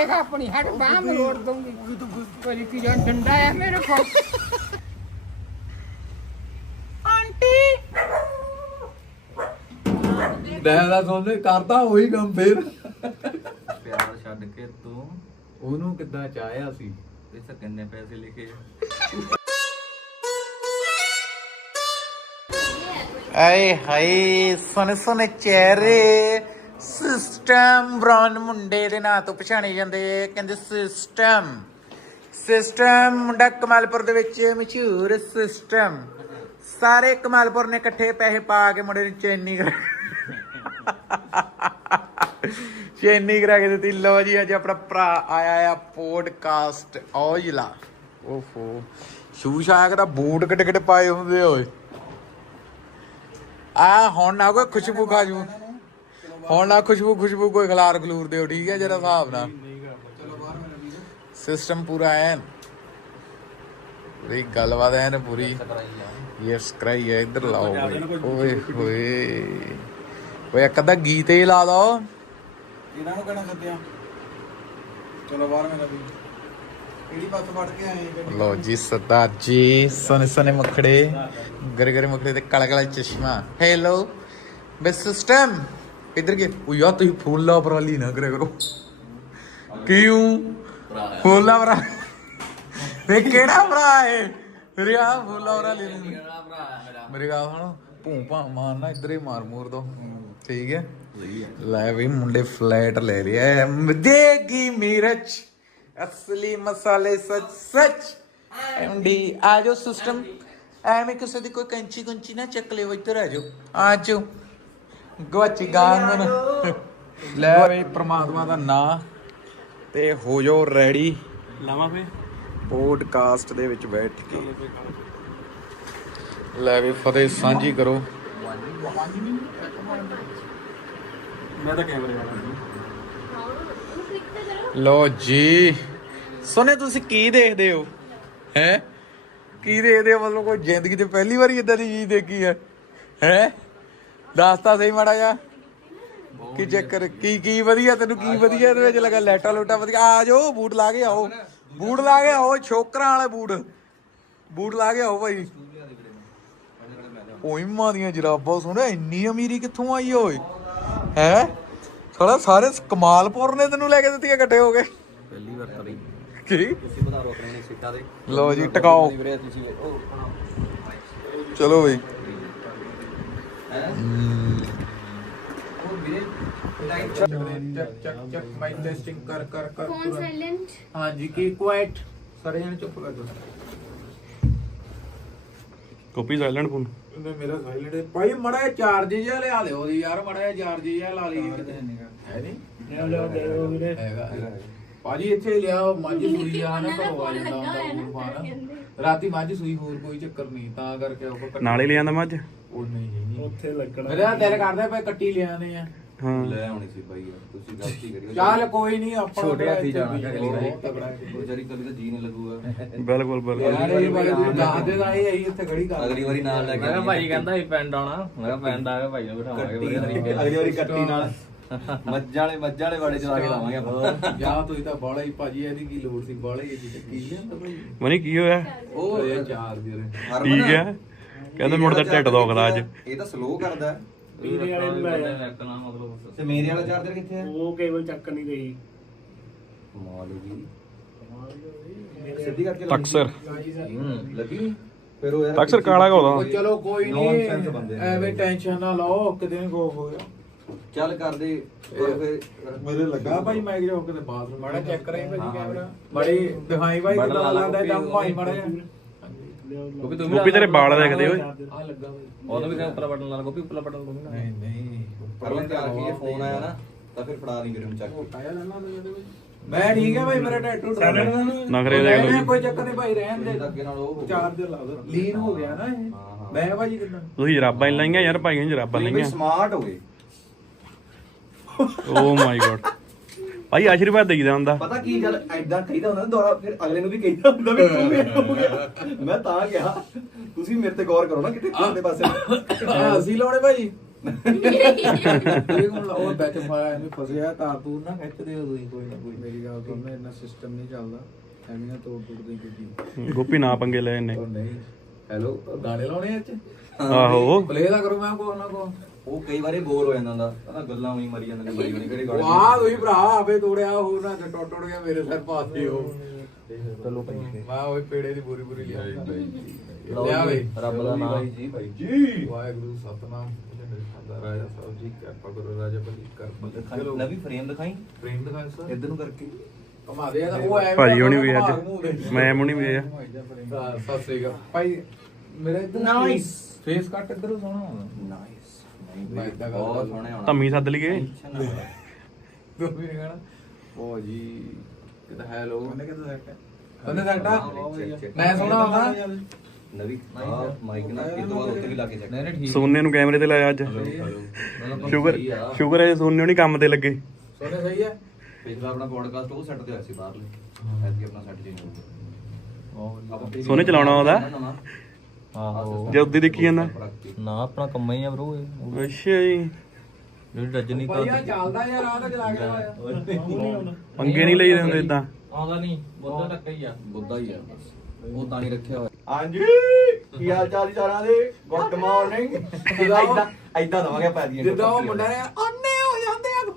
ਦੇਖ ਆਪਣੀ ਹੱਟ ਬਾਹ ਮਰੋੜ ਦੂੰਗੀ ਕੋਈ ਕੀ ਜਾਨ ਡੰਡਾ ਹੈ ਮੇਰੇ ਕੋਲ। ਆਂਟੀ। ਦਾ ਸੋਨੇ ਕਰਦਾ ਉਹੀ ਕੰਮ ਫੇਰ। ਪਿਆਰ ਛੱਡ ਕੇ ਤੂੰ। ਉਹਨੂੰ ਕਿੱਦਾਂ ਚਾਹਿਆ ਸੀ? ਇਸ ਕਿੰਨੇ ਪੈਸੇ ਲਿਖੇ ਆਏ ਹਾਏ ਸੋਨੇ ਸੋਨੇ ਚਿਹਰੇ। ਸਿਸਟਮ ਬ੍ਰਾਂਡ ਮੁੰਡੇ ਦੇ ਨਾਂ ਤੋਂ ਪਛਾਣੇ ਜਾਂਦੇ ਕਹਿੰਦੇ ਸਿਸਟਮ ਸਿਸਟਮ ਮੁੰਡਾ ਕਮਾਲਪੁਰ ਦੇ ਵਿੱਚ ਮਸ਼ਹੂਰ ਸਿਸਟਮ ਸਾਰੇ ਕਮਾਲਪੁਰ ਨੇ ਇਕੱਠੇ ਪੈਸੇ ਪਾ ਕੇ ਮੁੰਡੇ ਨੂੰ ਚੈਨੀ ਕਰਾ ਚੈਨੀ ਕਰਾ ਕੇ ਦਿੱਤੀ। ਲੋ ਜੀ, ਅੱਜ ਆਪਣਾ ਭਰਾ ਆਇਆ ਆ ਪੋਡਕਾਸਟ ਔਜਲਾ। ਓਫੋ ਸ਼ੂਸ਼ ਆਇਆ ਕਿ ਬੂਟ ਕਿੱਡੇ ਕਿੱਡੇ ਪਾਏ ਹੁੰਦੇ ਓਏ। ਆ ਹੁਣ ਨਾ ਕੋਈ ਖੁਸ਼ਬੂ ਖਾ ਜੂ। ਹੁਣ ਨਾ ਖੁਸ਼ਬੂ ਖੁਸ਼ਬੂ ਕੋਈ ਖਲਾਰ ਖਲੂਰ ਦਿਓ ਠੀਕ ਹੈ ਜਰਾ ਹਿਸਾਬ ਨਾਲ। ਸਿਸਟਮ ਪੂਰਾ ਐਨ। ਪੂਰੀ ਗੱਲਬਾਤ ਐਨ ਪੂਰੀ। ਯੈਸ ਕਰਾਈ ਹੈ ਇੱਧਰ ਲਾਓ ਬਈ। ਓਏ ਹੋਏ। ਓਏ ਇੱਕ ਅੱਧਾ ਗੀਤ ਹੀ ਲਾ ਦੋ। ਇਹਨਾਂ ਨੂੰ ਕਹਿਣਾ ਸੱਦਿਆ। ਚਲੋ ਬਾਹਰ ਮੇਰਾ ਵੀ ਕਿਹੜੀ ਬੱਸ ਫੜ ਕੇ ਆਏ ਗੱਡੀ? ਲੋ ਜੀ ਸਰਦਾਰ ਜੀ ਸੋਨੇ ਸੋਨੇ ਮੱਖੜੇ। ਗਰੇ ਗਰੇ ਮੱਖੜੇ ਤੇ ਕਾਲਾ ਕਾਲਾ ਚਸ਼ਮਾ। Hello bass system. ਇਧਰ ਕੇ? ਉਹ ਯਾ ਤੁਸੀਂ ਫੁੱਲਾ ਪਰਾਲੀ ਨਾ ਕਰਿਆ ਕਰੋ। ਕਿਉਂ? ਫੁੱਲਾ ਭਰਾ। ਵੇ ਕਿਹੜਾ ਭਰਾ ਹੈ ਮੇਰੇ ਆ ਫੁੱਲਾ ਪਰਾਲੀ ਨੂੰ ਮੇਰੇ ਗਾ ਹੁਣ ਭੂੰ ਭਾ ਮਾਰਨਾ ਇਧਰ ਹੀ ਮਾਰ ਮੂਰ ਦੋ। ਠੀਕ ਹੈ? ਲੈ ਵੀ ਮੁੰਡੇ ਫਲੈਟ ਲੈ ਰਿਹਾ ਦੇਗੀ ਮਿਰਚ ਅਸਲੀ ਮਸਾਲੇ ਸੱਚ ਸੱਚ। ਐਮਡੀ ਆ ਜਾਓ ਸਿਸਟਮ ਐਵੇਂ ਕਿਸੇ ਦੀ ਕੋਈ ਕੈਂਚੀ ਕੁੰਚੀ ਨਾ ਚੱਕ ਲਿਓ ਇੱਧਰ ਆ ਜਾਓ। ਆ ਜਾਓ। ਗਵਾਚੀ ਗਾਨ ਲੈ ਵੀ ਪ੍ਰਮਾਤਮਾ ਦਾ ਨਾਂ ਤੇ ਹੋ ਜਾਓ ਰੈਡੀ। ਲਾਵਾਂ ਫੇ ਪੋਡਕਾਸਟ ਦੇ ਵਿੱਚ ਬੈਠ ਕੇ। ਲੈ ਵੀ ਫਤਿਹ ਸਾਂਝੀ ਕਰੋ। ਮੈਂ ਤਾਂ ਕੈਮਰੇ ਵਾਲਾ ਲੋ ਜੀ। ਸੋਨੇ ਤੁਸੀਂ ਕੀ ਦੇਖਦੇ ਹੋ? ਹੈ? ਕੀ ਦੇਖਦੇ ਹੋ? ਮਤਲਬ ਕੋਈ ਜ਼ਿੰਦਗੀ ਤੇ ਪਹਿਲੀ ਵਾਰੀ ਇਦਾਂ ਦੀ ਚੀਜ਼ ਦੇਖੀ ਹੈ। ਹੈ? ਦੱਸਤਾ ਸਹੀ ਮਾੜਾ ਜਾ ਕੀ ਚੱਕਰ? ਕੀ ਕੀ ਵਧੀਆ ਤੈਨੂੰ? ਕੀ ਵਧੀਆ ਇਹਦੇ ਵਿੱਚ ਲੱਗਾ? ਲੈਟਾ ਲੋਟਾ ਵਧੀਆ? ਆ ਜਾਓ ਬੂਟ ਲਾ ਕੇ ਆਓ। ਬੂਟ ਲਾ ਕੇ ਆਓ ਛੋਕਰਾਂ ਵਾਲੇ ਬੂਟ। ਬੂਟ ਲਾ ਕੇ ਆਓ ਭਾਈ। ਓਏ ਮਾਂ ਦੀਆਂ ਜਰਾਬਾਂ ਸੁਣਿਆ ਇੰਨੀ ਅਮੀਰੀ ਕਿੱਥੋਂ ਆਈ ਓਏ? ਹੈ? ਸਾਲਾ ਸਾਰੇ ਕਮਾਲਪੁਰ ਨੇ ਤੈਨੂੰ ਲੈ ਕੇ ਦਿੱਤੀਆਂ ਇਕੱਠੇ ਹੋ ਕੇ। ਪਹਿਲੀ ਵਾਰ ਕਰੀ ਕੀ? ਤੁਸੀਂ ਵਧਾਓ ਆਪਣੇ ਨੇ ਸੀਟਾਂ ਦੇ। ਲਓ ਜੀ ਟਿਕਾਓ। ਚਲੋ ਬਈ। ਉਹ ਵੀਰੇ ਚੱਕ ਚੱਕ ਚੱਕ ਮਾਈਕ ਟੈਸਟਿੰਗ ਕਰ ਕਰ ਕਰ ਫੋਨ ਸਾਇਲੈਂਟ ਹਾਂਜੀ ਕੀ ਕੁਆਇਟ ਸਾਰੇ ਜਣੇ ਚੁੱਪ ਕਰ ਜਾਓ। ਕਾਪੀ ਸਾਇਲੈਂਟ ਫੋਨ ਇਹਨੇ ਮੇਰਾ ਸਾਇਲੈਂਟ ਭਾਈ ਮੜਾ ਚਾਰਜ ਜਿਹਾ ਲਿਆ ਦਿਓ ਜੀ ਯਾਰ ਮੜਾ ਚਾਰਜ ਜਿਹਾ ਲਾ ਲਈ। ਕਿਤੇ ਹੈ ਨਹੀਂ ਲਿਆ ਲਿਆ ਦੇ ਵੀਰੇ। ਹੈਗਾ ਹੈਗਾ। ਭਾਜੀ ਇੱਥੇ ਲਿਆਓ ਮੱਝ ਸੂਈ ਆ ਨਾ ਘਰੋਂ ਆ ਜਾਂਦਾ ਹੁੰਦਾ ਰਾਤੀ ਮੱਝ ਸੂਈ ਹੋਰ ਕੋਈ ਚੱਕਰ ਨਹੀਂ ਤਾਂ ਕਰਕੇ ਉਹ ਨਾਲੇ ਲੈ ਆਂਦਾ ਮੱਝ? ਉਹ ਨਹੀਂ। ਉੱਥੇ ਲੱਗਣਾ ਮੇਰਾ ਦਿਲ ਕਰਦਾ ਪਏ ਕੱਟੀ ਲਿਆਣੇ ਆ। ਹਾਂ। ਲੈ ਆਉਣੀ ਸੀ ਭਾਈ ਯਾਰ, ਤੁਸੀਂ ਗਲਤੀ ਕਰੀ। ਚੱਲ ਕੋਈ ਨਹੀਂ ਆਪਾਂ ਛੋਟੇ ਕਿਹੜਾ ਹੱਥੀ ਇੱਥੇ ਜਾਣਾ ਅਗਲੀ ਵਾਰੀ ਬਹੁਤ ਤਗੜਾ ਹੈ। ਵਿਚਾਰੀ ਕਦੇ ਤਾਂ ਜੀ ਨਹੀਂ ਲੱਗੂਗਾ। ਬਿਲਕੁਲ ਬਿਲਕੁਲ। ਯਾਰ ਇਹ ਬਾਰੇ ਤੂੰ ਦੱਸਦੇ ਤਾਂ ਇਹ ਅਸੀਂ ਇੱਥੇ ਖੜੀ ਕਰ। ਅਗਲੀ ਵਾਰੀ ਨਾਲ ਲੈ ਕੇ ਮੈਂ ਕਿਹਾ ਭਾਈ ਕਹਿੰਦਾ ਸੀ ਪਿੰਡ ਆਉਣਾ। ਮੈਂ ਕਿਹਾ ਪਿੰਡ ਆ ਕੇ ਭਾਈ ਨੂੰ ਬਿਠਾਵਾਂਗੇ ਵਧੀਆ ਤਰੀਕੇ ਨਾਲ। ਅਗਲੀ ਵਾਰੀ ਕੱਟੀ ਨਾਲ। ਮੱਝਾਂ ਵਾਲੇ ਮੱਝਾਂ ਵਾਲੇ ਵਾੜੇ ਚਲਾ ਕੇ ਲਾਵਾਂਗੇ ਆਪਾਂ। ਜਾਂ ਤੁਸੀਂ ਤਾਂ ਬਾਲਾ ਹੀ ਭਾਜੀ ਇਹਦੀ ਕੀ ਲੋੜ ਸੀ ਬਾਲਾ ਹੀ ਜੀ ਕੀ ਲਿਆਂਦਾ ਭਾਈ। ਮਨੀ ਕੀ ਹੋਇਆ? ਉਹ ਚਾਰ ਦੀ ਉਰੇ ਠੀਕ ਹੈ ਕਹਿੰਦੇ ਮੁੜ ਤਾਂ ਢਿੱਡ ਦੁਖਦਾ ਅੱਜ। ਇਹ ਤਾਂ ਸਲੋ ਕਰਦਾ ਹੈ। ਵਾਲੇ ਨੂੰ ਤੇ ਮੇਰੇ ਵਾਲਾ ਚਾਰਜਰ ਕਿੱਥੇ ਹੈ? ਉਹ ਕੇਬਲ ਚੱਕ ਨਹੀਂ ਗਈ। ਕਮਾਲ ਹੋ ਗਈ। ਸਿੱਧੀ ਕਰਕੇ ਤਕਸਰ ਹੂੰ ਲੱਗੀ। ਫਿਰ ਉਹ ਯਾਰ ਤਕਸਰ ਕਾਲਾ ਉਹ ਉਹਦਾ। ਚਲੋ ਕੋਈ Nonsense ਬੰਦੇ ਨਹੀਂ ਨੇ। ਐਵੇਂ ਟੈਨਸ਼ਨ ਨਾ ਲਓ ਕਿਤੇ ਗੋ ਚੱਲ ਕਰਦੇ ਪਰ ਫਿਰ। ਮੇਰੇ ਲੱਗਾ ਭਾਈ ਮੈਂ ਜੋ ਕਿਤੇ ਬਾਥਰੂਮ ਮਾੜਾ ਚੈੱਕ ਕਰਾਈ ਭਾਜੀ ਕੈਮਰਾ ਬੜੀ ਦਿਖਾਈ ਭਾਈ ਬਟਨ ਕਿਦਾਂ ਲਾ ਲਾ ਲੱਗਦਾ ਜਾਂ ਕਾਪੀ ਭਾਈ ਮਾੜਾ ਜਿਹਾ। ਗੋਪੀ ਤੂੰ ਵੀ ਗੋਪੀ ਤੇਰੇ ਵਾਲ ਦੇਖਦੇ ਓਏ। ਆ ਲੱਗਾ ਭਾਈ ਉਹਨੂੰ ਵੀ ਕਹਿੰਦਾ ਉੱਪਰਲਾ ਬਟਨ ਲਾ ਗੋਪੀ ਉੱਪਰਲਾ ਬਟਨ ਕੋਈ ਨਾ ਨਹੀਂ ਨਹੀਂ ਪਰਲੇ ਤੇ ਆ ਕੇ ਫੋਨ ਆਇਆ ਨਾ ਤਾਂ ਫਿਰ ਫੜਾ ਨਹੀਂ ਨੂੰ ਚੱਕ ਕੇ। ਮੈਂ ਠੀਕ ਹੈ ਭਾਈ ਮੇਰਾ ਟੈਟੂ ਨਖਰੇ ਦੇਖ ਲਓ ਜੀ। ਕੋਈ ਚੱਕਰ ਨਹੀਂ ਭਾਈ ਰਹਿਣ ਦੇ। ਅੱਗੇ ਨਾਲ ਉਹ ਹੋ ਗਿਆ। ਚਾਰਜਰ ਲਾ ਦੋ। ਲੀਨ ਹੋ ਗਿਆ ਨਾ ਇਹ। ਹਾਂ। ਮੈਂ ਭਾਜੀ ਕਿਦਾਂ? ਤੁਸੀਂ ਜਰਾਬਾਂ ਹੀ ਲਾਈਆਂ ਯਾਰ ਭਾਈਆਂ ਨੇ ਜਰਾਬਾਂ ਲਾਈਆਂ। ਸਮਾਰਟ ਹੋ ਗਏ। ਓ ਮਾਈ ਗॉड ਭਾਈ ਆਸ਼ੀਰਵਾਦ ਦੇਈਦਾ ਹੁੰਦਾ। ਪਤਾ ਕੀ ਗੱਲ ਐਦਾਂ ਕਹੀਦਾ ਹੁੰਦਾ ਨਾ ਦੁਆਰਾ ਫਿਰ ਅਗਲੇ ਨੂੰ ਵੀ ਕਹੀਦਾ ਹੁੰਦਾ ਵੀ ਤੂੰ ਵੀ ਹੋ ਗਿਆ। ਮੈਂ ਤਾਂ ਕਿਹਾ ਤੁਸੀਂ ਮੇਰੇ ਤੇ ਗੌਰ ਕਰੋ ਨਾ ਕਿਤੇ ਕਿਸੇ ਦੇ ਪਾਸੇ। ਆ ਅਸੀਂ ਲਾਉਣੇ ਭਾਜੀ ਇਹ ਕੋਲ ਉਹ ਵਿੱਚ ਫਾਇਆ ਇਹਨੂੰ ਫਸਿਆ ਤਾਰ ਤੂਰ ਨਾ ਖਿੱਚਦੇ ਹੋ ਤੁਸੀਂ ਕੋਈ ਨਾ ਕੋਈ। ਮੇਰੀ ਗੱਲ ਸੁਣ ਇੰਨਾ ਸਿਸਟਮ ਨਹੀਂ ਚੱਲਦਾ। ਐਵੇਂ ਨਾ ਤੋੜ ਤੋੜ ਦੇ ਕੋਈ ਗੋਪੀ ਨਾ ਪੰਗੇ ਲੈ ਇਹਨੇ। ਨਹੀਂ। ਹੈਲੋ ਗਾਣੇ ਲਾਉਣੇ ਅੱਜ ਆਹੋ। ਪਲੇ ਦਾ ਕਰੋ ਮੈਂ ਕੋ ਨਾ ਕੋ ਉਹ ਕਈ ਵਾਰੀ ਬੋਰ ਹੋ ਜਾਂਦਾ ਹੁੰਦਾ। ਕਹਿੰਦਾ ਗੱਲਾਂ ਉਹੀ ਮਰੀ ਜਾਂਦੇ ਨੇ ਬੜੀ ਬੜੀ ਕਿਹੜੇ ਗਾਣੇ ਵਾਹ ਤੁਸੀਂ ਭਰਾ ਆਪੇ ਤੋੜਿਆ ਹੋਰ ਨਾ ਟੁੱਟ ਟੁੱਟ ਗਿਆ ਮੇਰੇ ਸਿਰ ਪਾਸੇ ਹੋ ਚਲੋ ਭਾਈ ਵਾਹ ਉਹ ਪੇੜੇ ਦੀ ਬੋਰੀ ਬੋਰੀ ਲਿਆ। ਲਿਆ ਬਈ। ਰੱਬ ਦਾ ਨਾਮ। ਜੀ ਭਾਈ ਜੀ। ਵਾਹਿਗੁਰੂ ਸਤਨਾਮ। ਰਾਜਾ ਸਾਹਿਬ ਜੀ ਕਿਰਪਾ ਕਰੋ ਰਾਜਾ ਬਲੀ ਕਰ ਚਲੋ। ਨਵੀਂ ਫਰੇਮ ਦਿਖਾਈ। ਪ੍ਰੇਮ ਦਿਖਾ ਸਰ ਇੱਧਰ ਨੂੰ ਕਰਕੇ। ਘਮਾ ਦੇ ਆ ਉਹ ਐਵੇਂ ਭਾਈ ਹੋਣੀ ਵੀ ਘੁਮਾ ਅੱਜ। ਘੁਮੂ ਦੇ। ਮੈਂ ਮੁਣੀ ਵੀ ਆ। ਹਾਂ, ਸਤਿ ਸ੍ਰੀ ਅਕਾਲ। ਭਾਈ ਮੇਰਾ ਇਧਰ Nice. ਫੇਸ ਕੱਟ ਇਧਰੋਂ ਸੋਹਣਾ ਨਾਈਸ ਬਹੁਤ। ਸੋਹਣੇ ਹੋਣਾ। ਧੰਮੀ ਸੱਦ ਲਈਏ। Tension ਨਾ ਲੈ। ਤੂੰ ਵੀ ਕਹਣਾ। ਉਹ ਜੀ ਕਿਦਾਂ ਹੈਲੋ ਉਹਨੇ ਕਿਦਾਂ ਸੈਟ ਉਹਨੇ ਸੈਟ ਆ? check, check. ਮੈਂ ਸੋਹਣਾ ਆਉਂਦਾ ਨਵੀਂ ਆਹ ਮਾਈਕ ਨਾਲ ਇਹ ਤੋਂ ਬਾਅਦ ਉੱਤੇ ਵੀ ਲਾ ਕੇ ਚੱਕ ਨਹੀਂ ਨਹੀਂ ਠੀਕ ਸੋਨੇ ਨੂੰ ਕੈਮਰੇ ਤੇ ਲਾਇਆ ਅੱਜ। ਆ। ਸ਼ੁਕਰ ਹੈ ਸੋਨੇ ਨਹੀਂ ਕੰਮ ਤੇ ਲੱਗੇ। ਸੋਹਣੇ ਸਹੀ ਹੈ ਪਿਛਲਾ ਆਪਣਾ ਪੋਡਕਾਸਟ ਉਹ ਸੈੱਟ ਤੇ ਹੋਇਆ ਸੀ ਬਾਹਰਲੇ। ਐਤਕੀ ਆਪਣਾ ਸੈੱਟ ਚੇਂਜ ਹੋ ਗਿਆ। ਸੋਹਣੇ ਚਲਾਉਣਾ ਉਹਦਾ? ਆਹੋ। ਜਦ ਦੀ ਦੇਖੀ ਜਾਂਦਾ। ਨਾ ਆਪਣਾ ਕੰਮ ਹੀ ਆ ਬ్రో ਇਹ। ਅੱਛਾ ਜੀ। ਜਿਹੜੀ ਰਜਨੀ ਆ ਚੱਲਦਾ ਯਾਰ ਆ ਤਾਂ ਚਲਾ ਕੇ ਹੋਇਆ ਪੰਗੇ ਨਹੀਂ ਲਈਦੇ ਹੁੰਦੇ ਇਦਾਂ ਆਉਂਦਾ ਨਹੀਂ ਬੁੱਧਾ ਟੱਕਾ ਹੀ ਆ। ਬੁੱਧਾ ਹੀ ਆ ਬਸ। ਉਹ ਤਾਂ ਹੀ ਰੱਖਿਆ ਹੋਇਆ। ਹਾਂਜੀ। ਕੀ ਹਾਲ ਚਾਲ ਜੀ ਸਾਰਿਆਂ ਦੇ? Good morning. ਐਦਾਂ ਐਦਾਂ ਦਵਾਂਗੇ ਪੈ ਦੀਆਂ ਜਿੱਦਾਂ ਉਹ ਮੁੰਡਾ ਨੇ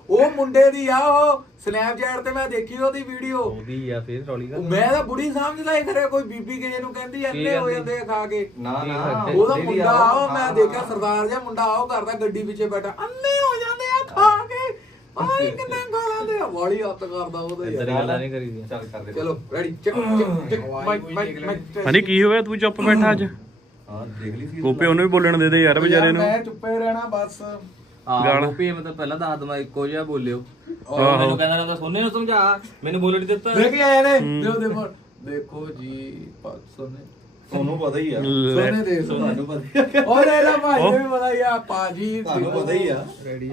ਉਹ ਮੁੰਡੇ ਦੀ ਆ ਉਹ ਸਨੈਪਚੈਟ ਤੇ ਮੈਂ ਦੇਖੀ ਉਹਦੀ ਵੀਡੀਓ। ਉਹਦੀ ਆ ਫੇਰ ਰੌਲੀ ਕਰ ਮੈਂ ਤਾਂ ਬੁੜੀ ਸਮਝਦਾ ਇਹ ਖਰੇ ਕੋਈ ਬੀਬੀ ਕਿਸੇ ਨੂੰ ਕਹਿੰਦੀ ਅੰਨੇ ਹੋ? ਜਾਂਦੇ ਆ ਖਾ ਕੇ। ਨਾ ਨਾ। ਉਹਦਾ ਮੁੰਡਾ ਆਓ। ਉਹ ਮੈਂ ਦੇਖਿਆ ਸਰਦਾਰ ਜਿਹਾ ਮੁੰਡਾ ਉਹ ਕਰਦਾ ਗੱਡੀ ਪਿੱਛੇ ਬੈਠਾ ਅੰਨੇ ਹੋ ਜਾਂਦੇ ਆ ਖਾ ਕੇ। ਆਏ ਕਿੰਨੇ ਗਾਲਾਂ ਦੇ ਵਾਲੀ ਹੱਤ ਕਰਦਾ ਉਹਦੇ ਦੀ ਯਾਰ ਗੱਲਾਂ ਨਹੀਂ ਕਰੀਦੀਆਂ ਚੱਲ ਕਰਦੇ ਚਲੋ ਰੈਡੀ ਚੱਕ ਚੱਕ ਮਾਈਕ ਮਾਈਕ ਮਾਈਕ। ਹਾਂਜੀ ਕੀ ਹੋਇਆ? ਤੂੰ ਚੁੱਪ ਬੈਠਾ ਅੱਜ? ਹਾਂ ਦੇਖ ਲਈ ਸੀ। ਗੋਪੇ ਉਹਨੂੰ ਵੀ ਬੋਲਣ ਦੇ ਦੇ ਯਾਰ ਵਿਚਾਰੇ ਨੂੰ। ਮੈਂ ਚੁੱਪੇ ਰਹਿਣਾ ਬਸ। ਗਾਲਾਂ। ਗੋਪੀ ਮਤਲਬ ਪਹਿਲਾਂ ਤਾਂ ਆਦਮਾ ਇੱਕੋ ਜਿਹਾ ਬੋਲਿਓ। ਆਹੋ। ਮੈਨੂੰ ਕਹਿੰਦਾ ਰਹਿੰਦਾ ਸੋਨੇ ਨੂੰ ਸਮਝਾ ਮੈਨੂੰ ਬੋਲਣ ਦਿੱਤਾ। ਦੇਖ ਆਏ ਨੇ ਦਿਓ ਦੇ ਮੋੜ ਦੇਖੋ ਜੀ ਸੋਨੇ ਤੁਹਾਨੂੰ ਪਤਾ ਹੀ ਆ। ਸੋਨੇ ਦੇ ਤੁਹਾਨੂੰ ਪਤਾ ਹੀ ਆ। ਉਹ ਇਹਦਾ ਭਾਈ ਨੂੰ ਵੀ ਪਤਾ ਹੀ ਆ ਪਾਜੀ ਤੁਹਾਨੂੰ ਪਤਾ ਹੀ ਆ।